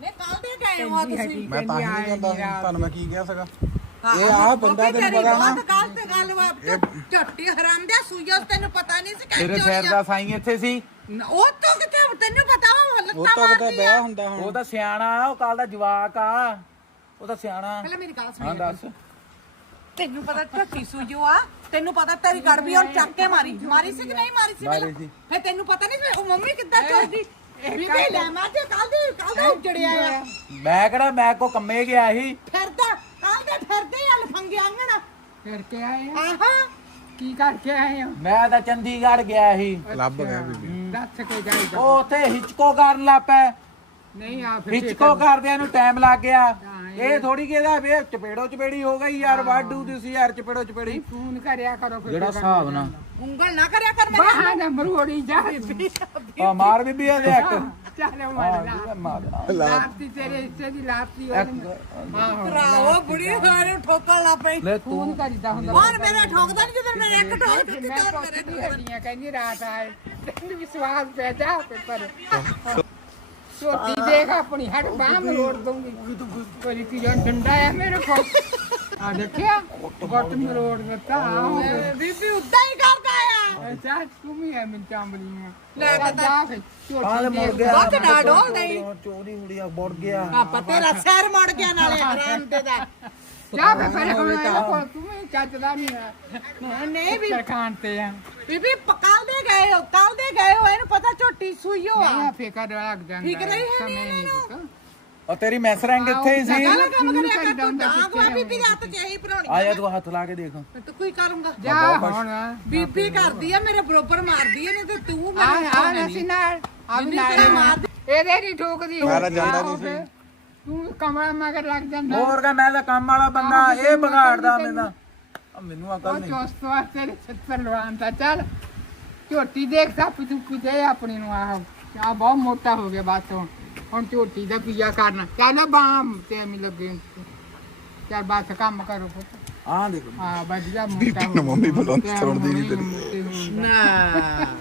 ਨਹੀਂ ਕੱਲ ਦੇ ਗਏ ਹੋ ਤੁਸੀਂ। ਮੈਂ ਤਾਂ ਹੀ ਨਹੀਂ ਜਾਂਦਾ ਸੀ, ਤੁਹਾਨੂੰ ਮੈਂ ਕੀ ਕਿਹਾ ਸੀਗਾ ਹਾਂ, ਇਹ ਆਹ ਬੰਦਾ ਉਹ ਵੀ ਤੈਨੂੰ ਪਤਾ ਨਾ। ਬਹੁਤ ਗਲਤ ਗੱਲ ਵਾ ਝੱਟੀ ਹਰਾਮ ਦੇ ਸੂਈਓ ਤੈਨੂੰ ਪਤਾ ਨਹੀਂ ਸੀ ਕਿ ਤੇਰੇ ਸਿਰ ਦਾ ਸਾਈਂ ਇੱਥੇ ਸੀ। ਉਹ ਤੋਂ ਕਿਤੇ ਤੈਨੂੰ ਪਤਾ ਵਾ ਲੱਤਾਂ ਉਹ ਤਾਂ ਕਿਤੇ ਮਾਰਦੀ ਆ। ਵਿਆਹ ਹੁੰਦਾ ਹੁਣ। ਉਹ ਤਾਂ ਸਿਆਣਾ ਆ, ਉਹ ਕੱਲ ਦਾ ਜਵਾਕ ਆ। ਉਹ ਤਾਂ ਸਿਆਣਾ। ਪਹਿਲਾਂ ਮੇਰੀ ਗੱਲ ਹਾਂ ਸੁਣ। ਦੱਸ। ਤੈਨੂੰ ਪਤਾ ਝੱਟੀ ਸੂਈਓ ਆ ਤੈਨੂੰ ਪਤਾ ਤੇਰੀ ਗੜਬੀ ਉਹ ਚੱਕ ਕੇ ਮਾਰੀ। ਮਾਰੀ ਸੀ ਕਿ ਨਹੀਂ ਮਾਰੀ ਸੀ ਪਹਿਲਾਂ? ਫਿਰ ਤੈਨੂੰ ਪਤਾ ਨਹੀਂ ਸੀ ਉਹ ਮੰਮੀ ਕਿੱਦਾਂ ਚੜਦੀ ਮੈਂ ਕਿਹੜਾ ਮੈਂ ਕੋ ਕੰਮੇ ਗਿਆ ਸੀ। ਫਿਰਦਾ ਕੱਲ ਦੇ ਫਿਰਦੇ ਆ ਲਫੰਗੇ ਆਂਗਣ। ਫਿਰ ਕੇ ਆਏ ਆ? ਆਹਾ। ਕੀ ਕਰਕੇ ਆਏ ਆ? ਮੈਂ ਤਾਂ ਚੰਡੀਗੜ੍ਹ ਗਿਆ ਸੀ। ਲੱਭ ਗਿਆ ਬੀਬੀ। ਦੱਸ ਕੇ ਜਾਈਦਾ। ਉਹ ਉੱਥੇ ਹਿਚਕੋ ਕਰਨ ਲੱਪੈ ਨਹੀਂ ਆ ਫਿਰ ਹਿਚਕੋ ਕਰਦਿਆਂ ਨੂੰ ਟਾਈਮ ਲੱਗ ਗਿਆ। ਇਹ ਥੋੜੀ ਕਿ ਇਹਦਾ ਵੇ ਚਪੇੜੋ ਚਪੇੜੀ ਹੋ ਗਈ ਯਾਰ ਵਾਟ ਡੂ ਦਿਸ ਯਾਰ ਚਪੇੜੋ ਚਪੇੜੀ। ਫੋਨ ਕਰਿਆ ਕਰੋ ਫਿਰ ਜਿਹੜਾ ਹਿਸਾਬ ਨਾਲ। ਉਂਗਲ ਨਾ ਕਰਿਆ ਕਰ ਮੈਂ ਬਾਹਾਂ ਦਾ ਮਰੋੜੀ ਜਾ ਆ ਮਾਰ ਬੀਬੀ ਇਹਦੇ ਇੱਕ ਚੱਲ ਮਾਰ ਮਾਰ ਲਾਪਤੀ ਤੇਰੇ ਹਿੱਸੇ ਦੀ ਲਾਪਤੀ ਕਰਾਓ ਬੁੜੀ ਹਾਰੇ ਠੋਕਾ ਲਾ ਪਈ। ਫੋਨ ਕਰੀਦਾ ਹੁੰਦਾ। ਮਾਰ ਮੇਰਾ ਠੋਕਦਾ ਨਹੀਂ ਜਦੋਂ ਮੇਰੇ ਇੱਕ ਠੋਕ ਦਿੱਤੀ ਤਾਂ ਮੇਰੇ ਕਹਿੰਦੀ ਰਾਤ ਆਏ। ਤੈਨੂੰ ਵਿਸ਼ਵਾਸ ਪੈ ਜਾ ਪੇਪਰ। ਛੋਟੀ ਦੇਖ ਆਪਣੀ ਹੱਡ ਬਾਹ ਮਰੋੜ ਦੂੰਗੀ ਕੋਈ ਕੀ ਜਾਂ ਡੰਡਾ ਹੈ ਮੇਰੇ ਕੋਲ। ਆ ਦੇਖਿਆ ਗੁੱਟ ਮਰੋੜ ਦਿੱਤਾ ਆਹੋ ਬੀਬੀ ਉਦਾਂ ਹੀ ਕਰਦਾ ਆ। ਅੱਛਾ ਤੂੰ ਹੈ ਮਿੰਟ ਚਾਂਬਲੀ ਨੂੰ। ਲੈ ਲੈ ਕੇ ਜਾ ਫਿਰ ਆਲੇ ਛੋਟੀ ਮੁੜ ਗਿਆ। ਬਹੁਤ ਨਾ ਡੋਲ ਨਹੀਂ। ਚੋਰੀ ਹੁੜੀਆ ਮੁੜ ਗਿਆ। ਆਪਾ ਤੇਰਾ ਸਿਰ ਮੁੜ ਗਿਆ ਨਾਲੇ ਹਰਾਮ ਦੇ ਦਾ। ਜਾ ਫਿਰ ਫਿਰ ਹੁਣ ਇਹਦੇ ਕੋਲ ਤੂੰ ਵੀ ਚੱਜਦਾ ਨਹੀਂ ਹੈ। ਨਹੀਂ ਵੀ ਸਰਕਾਨ ਤੇ ਆ। ਬੀਬੀ ਕੱਲ ਦੇ ਗਏ ਹੋ ਕੱਲ ਦੇ ਗਏ ਹੋ ਇਹਨੂੰ ਪਤਾ ਝੋਟੀ ਸੂਈਓ ਆ। ਨਹੀਂ ਫਿਕਰ ਲੱਗ ਜਾਂਦਾ ਠੀਕ ਨਹੀਂ ਹੈ ਸਮੇਂ ਨਹੀਂ ਨਹੀਂ ਇਹਨੂੰ। ਪੁੱਤ। ਉਹ ਤੇਰੀ ਮੈਸਰੰਗ ਇੱਥੇ ਹੀ ਸੀ। ਗੱਲ ਕੰਮ ਤੂੰ ਕਰਿਆ ਕਰ ਕਰਦਾ ਤੂੰ ਹੁੰਦਾ ਡਾਂਗ ਵਾ ਪਿੱਛੇ ਬੀਬੀ ਰਾਤ ਚ ਇਹੀ ਬਣਾਉਣੀ ਆਇਆ ਤੂੰ ਹੱਥ ਲਾ ਕੇ ਦੇਖ। ਤੂੰ ਕੋਈ ਕਰੂੰਗਾ। ਜਾ ਹੁਣ। ਬੀਬੀ ਕਰਦੀ ਆ ਮੇਰੇ ਬਰੋਬਰ ਮਾਰਦੀ ਆ ਨਹੀਂ ਤੇ ਤੂੰ ਆ ਮੈਨੂੰ ਆ ਅਸੀਂ ਨਾਲ ਆ ਵੀ ਨਾਲ ਇਹਦੇ ਨਹੀਂ ਠੋਕਦੀ। ਮਾਰਾ ਜਾਂਦਾ ਆਹੋ ਫਿਰ। ਤੂੰ ਕਮਰਾ ਮਗਰ ਲੱਗ ਜਾਂਦਾ। ਹੋਰ ਕਹ ਮੈਂ ਤਾਂ ਕੰਮ ਵਾਲਾ ਬੰਦਾ ਆਹੋ, ਇਹ ਤੈਨੂੰ ਵਿਗਾੜਦਾ ਅਕਲ ਨੀ ਮੈਨੂੰ। ਆ। ਮੈਨੂੰ ਅਕਲ ਉਹ ਨਹੀਂ। ਚੋਸਤ ਵਾਸਤੇ ਸੱਤਰ ਲਵਾਨ ਤਾਂ ਚੱਲ। ਝੋਟੀ ਦੇਖ ਸੱਪ ਚੁੱਕੀ ਦੇ ਆਪਣੀ ਨੂੰ ਆਹ। ਆ ਬਹੁਤ ਮੋਟਾ ਹੋ ਗਿਆ ਬਾਤ ਤੋਂ ਹੁਣ ਝੋਟੀ ਦਾ ਪੀਆ ਕਰਨਾ। ਚੱਲ ਬਾਮ ਤੇ ਮੀ ਲੱਗੇ ਚੱਲ ਬਾਤ ਕੰਮ ਕਰੋ ਪੁੱਤ। ਆਹ ਦੇਖ। ਹਾਂ ਵਧੀਆ ਮੋਟਾ ਹੋ ਮੰਮੀ ਬੁਲਾਉਂਦੀ ਗਿਆ। ਛੋੜਦੀ ਨੀ ਹੁਣ ਮੋਟੀ ਹੋਈ। ਨਾ।